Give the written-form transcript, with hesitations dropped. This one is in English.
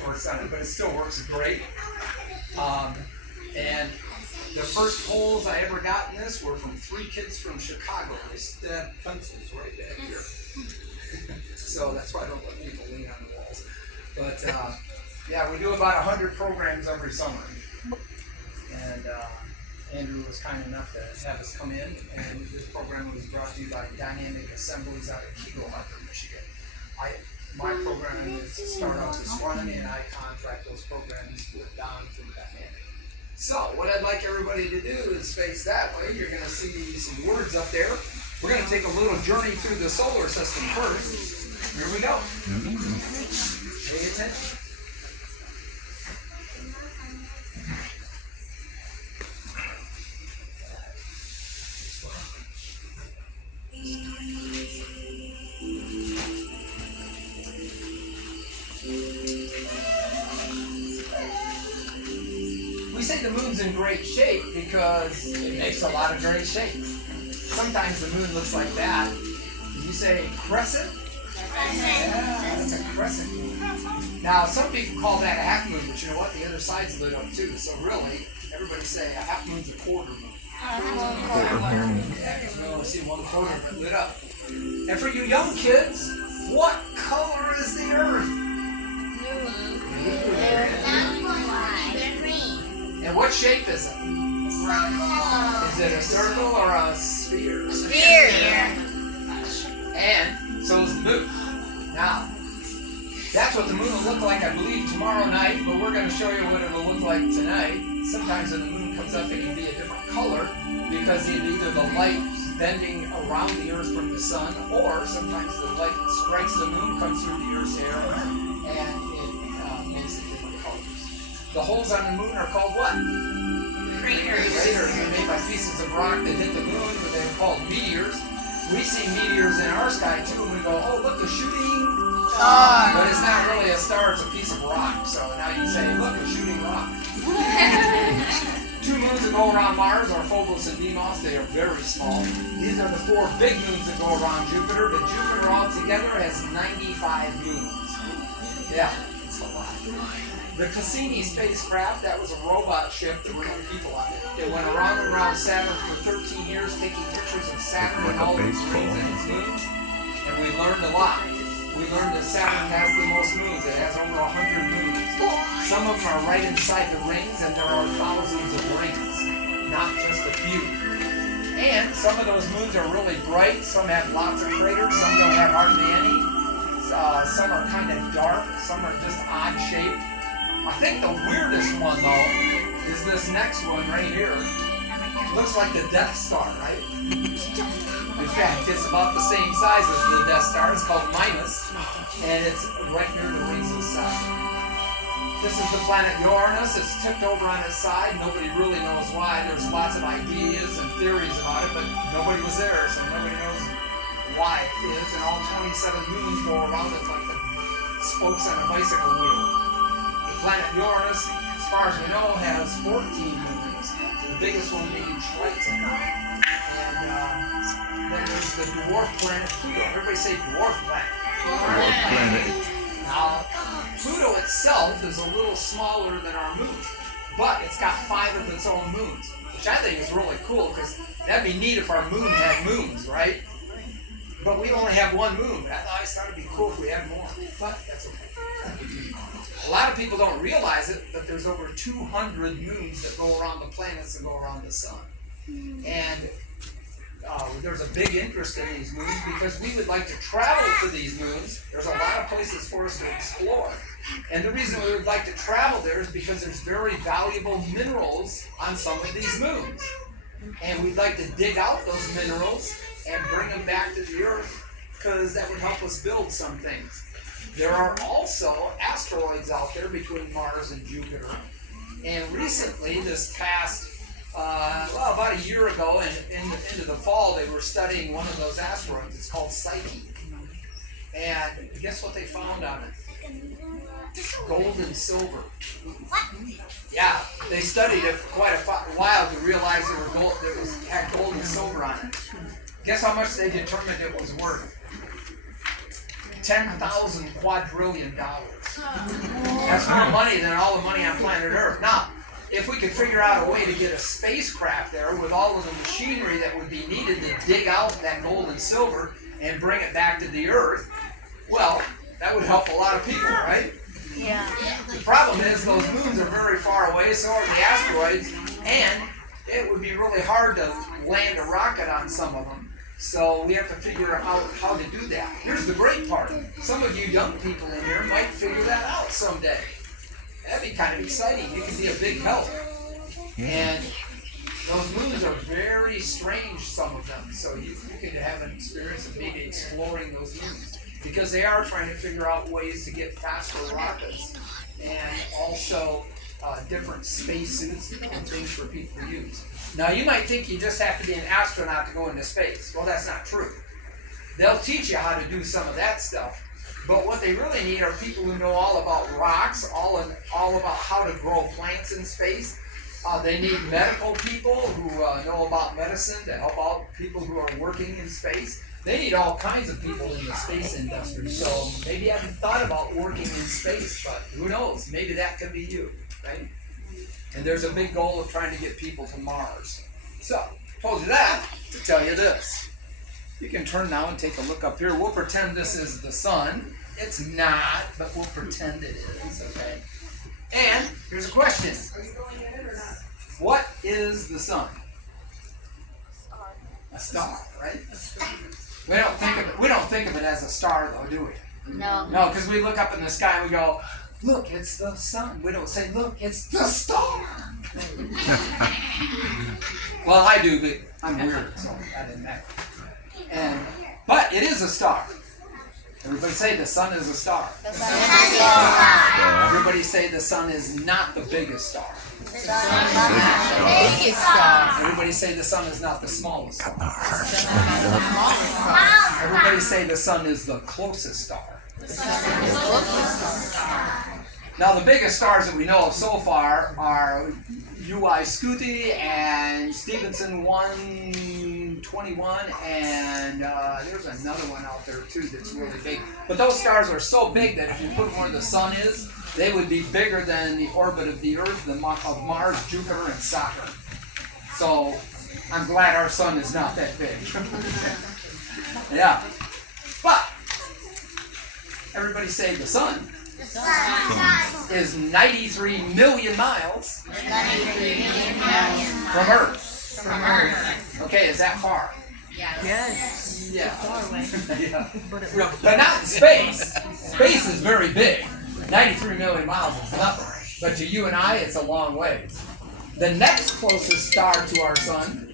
torques on it, but it still works great. And the first holes I ever got in this were from 3 kids from Chicago. They stabbed pencils right back here. So that's why I don't let people lean on the walls. But yeah, we do about 100 programs every summer. And Andrew was kind enough to have us come in, and this program was brought to you by Dynamic Assemblies out of Kegel Harbor, Michigan. My program is to start off with astronomy, and I contract those programs with Don from Dynamic. So what I'd like everybody to do is face that way. You're going to see some words up there. We're going to take a little journey through the solar system first. Here we go. Pay attention. We say the moon's in great shape because it makes a lot of great shapes. Sometimes the moon looks like that. You say crescent? Yeah, that's a crescent. Now, some people call that a half moon, but you know what? The other side's lit up too. So really, everybody say a half moon's a quarter moon. Yeah, you only see 1/4 of it lit up. And for you young kids, what color is the Earth? And what shape is it? Is it a circle or a sphere? A sphere. And so is the moon. Now, that's what the moon will look like, I believe, tomorrow night, but we're going to show you what it will look like tonight. Sometimes when the moon comes up, it can be a different color because either the light bending around the Earth from the sun, or sometimes the light strikes the moon, comes through the Earth's air, and it makes it different colors. The holes on the moon are called what? Craters. Craters. They're made by pieces of rock that hit the moon, but they're called meteors. We see meteors in our sky too, and we go, oh, look, a shooting star. But it's not really a star, it's a piece of rock. So now you say, look, a shooting rock. 2 moons that go around Mars are Phobos and Deimos. They are very small. These are the 4 big moons that go around Jupiter, but Jupiter altogether has 95 moons. Yeah, it's a lot. The Cassini spacecraft, that was a robot ship that were no people on it. It went around and around Saturn for 13 years, taking pictures of Saturn and all its rings and its moons. And we learned a lot. We learned that Saturn has the most moons. It has over 100 moons. Some of them are right inside the rings, and there are thousands of rings, not just a few. And some of those moons are really bright. Some have lots of craters. Some don't have hardly any. Some are kind of dark. Some are just odd shaped. I think the weirdest one, though, is this next one right here. Looks like the Death Star, right? In fact, it's about the same size as the Death Star. It's called Mimas, and it's right near the rings of Saturn. This is the planet Uranus. It's tipped over on its side. Nobody really knows why. There's lots of ideas and theories about it, but nobody was there, so nobody knows why it is. And all 27 moons go around it like the spokes on a bicycle wheel. The planet Uranus, as far as we know, has 14 moons. The biggest one being Triton. And then there's the dwarf planet Pluto. Everybody say dwarf planet. Dwarf planet. Now, Pluto itself is a little smaller than our moon, but it's got 5 of its own moons, which I think is really cool because that'd be neat if our moon had moons, right? But we only have 1 moon. I always thought it'd be cool if we had more, but that's okay. A lot of people don't realize it, but there's over 200 moons that go around the planets and go around the sun. And there's a big interest in these moons because we would like to travel to these moons. There's a lot of places for us to explore. And the reason we would like to travel there is because there's very valuable minerals on some of these moons. And we'd like to dig out those minerals and bring them back to the Earth because that would help us build some things. There are also asteroids out there between Mars and Jupiter. And recently, this past about a year ago, and into the fall, they were studying one of those asteroids. It's called Psyche. And guess what they found on it? Gold and silver. Yeah, they studied it for quite a while to realize it had gold and silver on it. Guess how much they determined it was worth? $10,000 quadrillion. That's more money than all the money on planet Earth. Now, if we could figure out a way to get a spacecraft there with all of the machinery that would be needed to dig out that gold and silver and bring it back to the Earth, well, that would help a lot of people, right? Yeah. The problem is those moons are very far away, so are the asteroids, and it would be really hard to land a rocket on some of them. So we have to figure out how to do that. Here's the great part. Some of you young people in here might figure that out someday. That'd be kind of exciting. You could be a big help. And those moons are very strange, some of them. So you could have an experience of maybe exploring those moons. Because they are trying to figure out ways to get faster rockets and also different spacesuits and things for people to use. Now you might think you just have to be an astronaut to go into space. Well, that's not true. They'll teach you how to do some of that stuff. But what they really need are people who know all about rocks, all about how to grow plants in space. They need medical people who know about medicine to help out people who are working in space. They need all kinds of people in the space industry. So maybe you haven't thought about working in space, but who knows? Maybe that could be you, right? And there's a big goal of trying to get people to Mars. So, told you that to tell you this. You can turn now and take a look up here. We'll pretend this is the sun. It's not, but we'll pretend it is, okay? And here's a question. What is the sun? A star, right? We don't think of it as a star though, do we? No. No, because we look up in the sky and we go, look, it's the sun. We don't say, look, it's the star. Well, I do, but I'm weird, so that didn't matter. But it is a star. Everybody say the sun is a star. The sun is a star. Everybody say the sun is not the biggest star. The sun is not the biggest star. Everybody say the sun is not the smallest star. The sun is the smallest star. Everybody say the sun is the closest star. The sun is the closest star. Now the biggest stars that we know of so far are UI Scuti and Stevenson 121, and there's another one out there too that's really big. But those stars are so big that if you put them where the sun is, they would be bigger than the orbit of the Earth, of Mars, Jupiter, and Saturn. So I'm glad our sun is not that big. Yeah. But everybody say the sun is 93 million miles from Earth. From Earth. Okay, is that far? Yes. Yeah. Far away. Yeah. But not in space. Space is very big. 93 million miles is nothing. But to you and I, it's a long ways. The next closest star to our sun